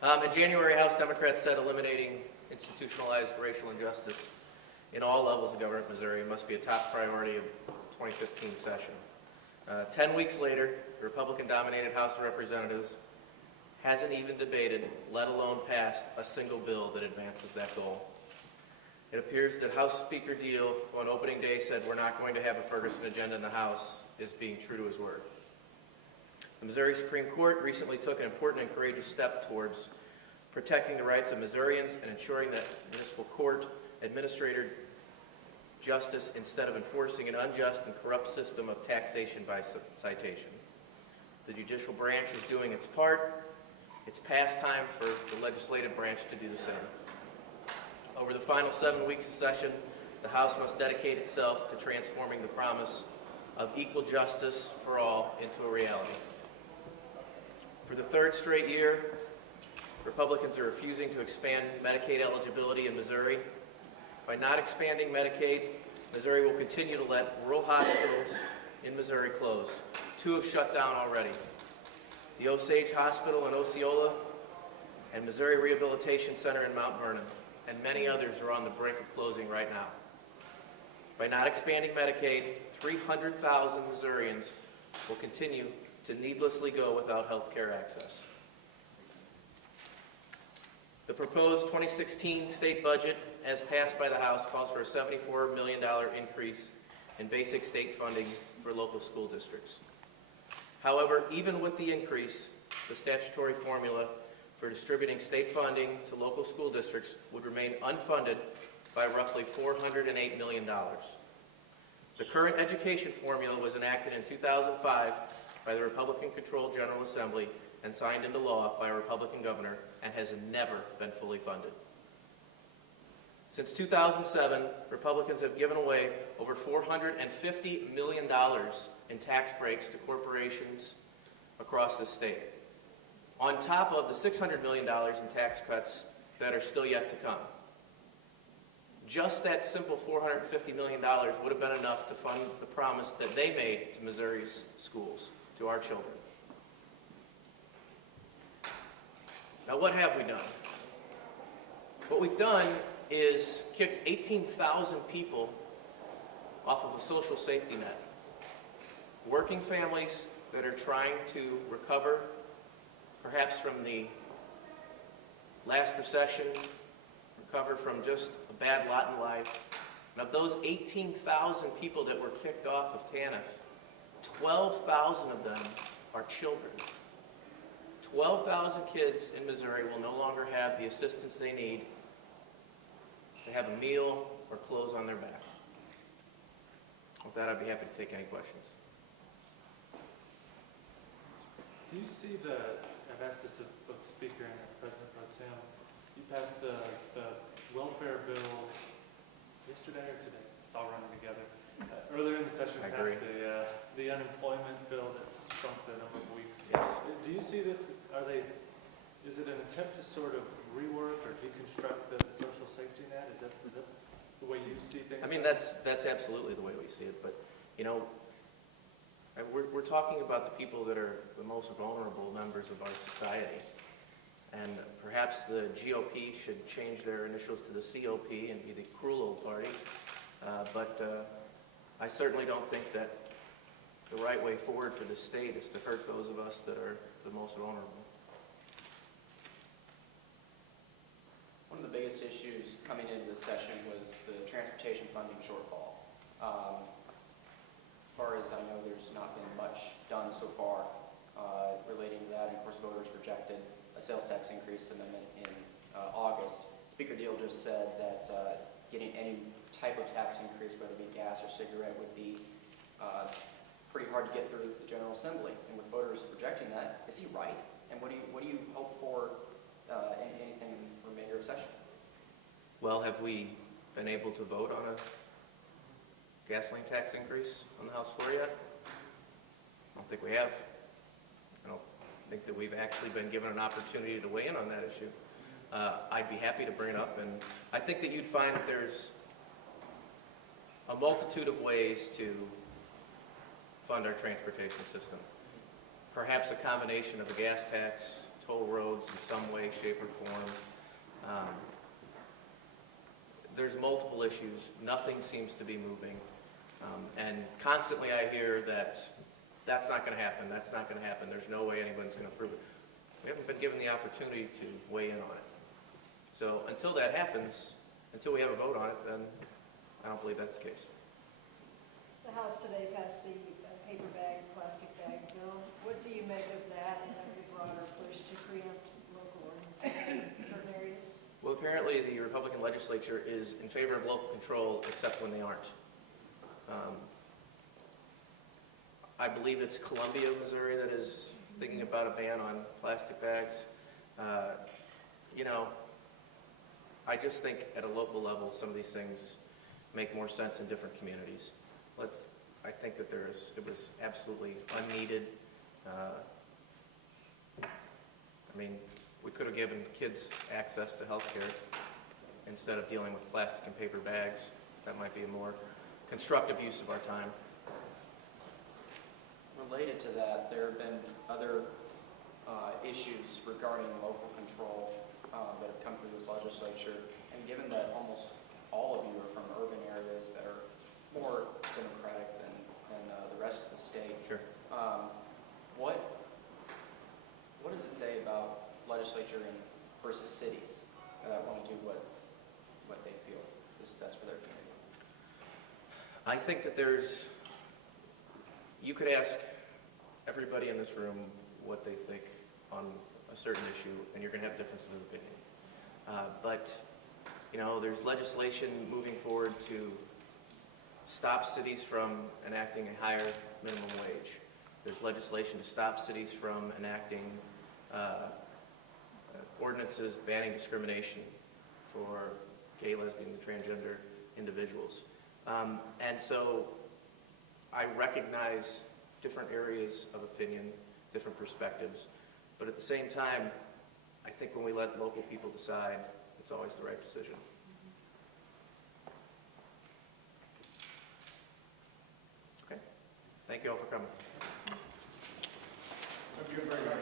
In January, House Democrats said eliminating institutionalized racial injustice in all levels of government in Missouri must be a top priority of the 2015 session. 10 weeks later, the Republican-dominated House of Representatives hasn't even debated, let alone passed, a single bill that advances that goal. It appears that House Speaker Deal, on opening day, said we're not going to have a Ferguson agenda in the House, is being true to his word. The Missouri Supreme Court recently took an important and courageous step towards protecting the rights of Missourians and ensuring that municipal court administered justice instead of enforcing an unjust and corrupt system of taxation by citation. The judicial branch is doing its part. It's past time for the legislative branch to do the same. Over the final 7 weeks of session, the House must dedicate itself to transforming the promise of equal justice for all into a reality. For the third straight year, Republicans are refusing to expand Medicaid eligibility in Missouri. By not expanding Medicaid, Missouri will continue to let rural hospitals in Missouri close. 2 have shut down already. The Osage Hospital in Osceola and Missouri Rehabilitation Center in Mount Vernon, and many others are on the brink of closing right now. By not expanding Medicaid, 300,000 Missourians will continue to needlessly go without health care access. The proposed 2016 state budget, as passed by the House, calls for a $74 million increase in basic state funding for local school districts. However, even with the increase, the statutory formula for distributing state funding to local school districts would remain unfunded by roughly $408 million. The current education formula was enacted in 2005 by the Republican-controlled General Assembly and signed into law by a Republican governor and has never been fully funded. Since 2007, Republicans have given away over $450 million in tax breaks to corporations across the state, on top of the $600 million in tax cuts that are still yet to come. Just that simple $450 million would have been enough to fund the promise that they made to Missouri's schools, to our children. Now, what have we done? What we've done is kicked 18,000 people off of a social safety net. Working families that are trying to recover, perhaps from the last recession, recover from just a bad lot in life. And of those 18,000 people that were kicked off of TANF, 12,000 of them are children. 12,000 kids in Missouri will no longer have the assistance they need to have a meal or clothes on their back. With that, I'd be happy to take any questions. Do you see I've asked this of both the Speaker and President Pro Tem, you passed the welfare bill yesterday or today? It's all running together. Earlier in the session, I passed the unemployment bill that shrunk the number of weeks. Yes. Do you see this, is it an attempt to sort of rework or deconstruct the social safety net? Is that the way you see things? I mean, that's absolutely the way we see it. But, you know, we're talking about the people that are the most vulnerable members of our society. And perhaps the GOP should change their initials to the COP and be the cruel old party. But I certainly don't think that the right way forward for the state is to hurt those of us that are the most vulnerable. One of the biggest issues coming into this session was the transportation funding shortfall. As far as I know, there's not been much done so far relating to that. And of course, voters rejected a sales tax increase amendment in August. Speaker Deal just said that getting any type of tax increase, whether it be gas or cigarette, would be pretty hard to get through the General Assembly. And with voters rejecting that, is he right? And what do you hope for anything in the remainder of session? Well, have we been able to vote on a gasoline tax increase on the House floor yet? I don't think we have. I don't think that we've actually been given an opportunity to weigh in on that issue. I'd be happy to bring it up, and I think that you'd find that there's a multitude of ways to fund our transportation system. Perhaps a combination of a gas tax, toll roads in some way, shape, or form. There's multiple issues. Nothing seems to be moving. And constantly I hear that that's not going to happen, that's not going to happen, there's no way anyone's going to approve it. We haven't been given the opportunity to weigh in on it. So until that happens, until we have a vote on it, then I don't believe that's the case. The House today passed the paper bag, plastic bag bill. What do you make of that and of the broader push to preempt local ordinances in certain areas? Well, apparently the Republican legislature is in favor of local control, except when they aren't. I believe it's Columbia, Missouri, that is thinking about a ban on plastic bags. You know, I just think at a local level, some of these things make more sense in different communities. I think that it was absolutely unneeded. I mean, we could have given kids access to health care instead of dealing with plastic and paper bags. That might be a more constructive use of our time. Related to that, there have been other issues regarding local control that have come through this legislature. And given that almost all of you are from urban areas that are more democratic than the rest of the state, Sure. what does it say about legislature versus cities that want to do what they feel is best for their community? I think that you could ask everybody in this room what they think on a certain issue, and you're going to have differences of opinion. But, you know, there's legislation moving forward to stop cities from enacting a higher minimum wage. There's legislation to stop cities from enacting ordinances banning discrimination for gay, lesbian, and transgender individuals. And so I recognize different areas of opinion, different perspectives, but at the same time, I think when we let local people decide, it's always the right decision. Okay. Thank you all for coming. Thank you very much.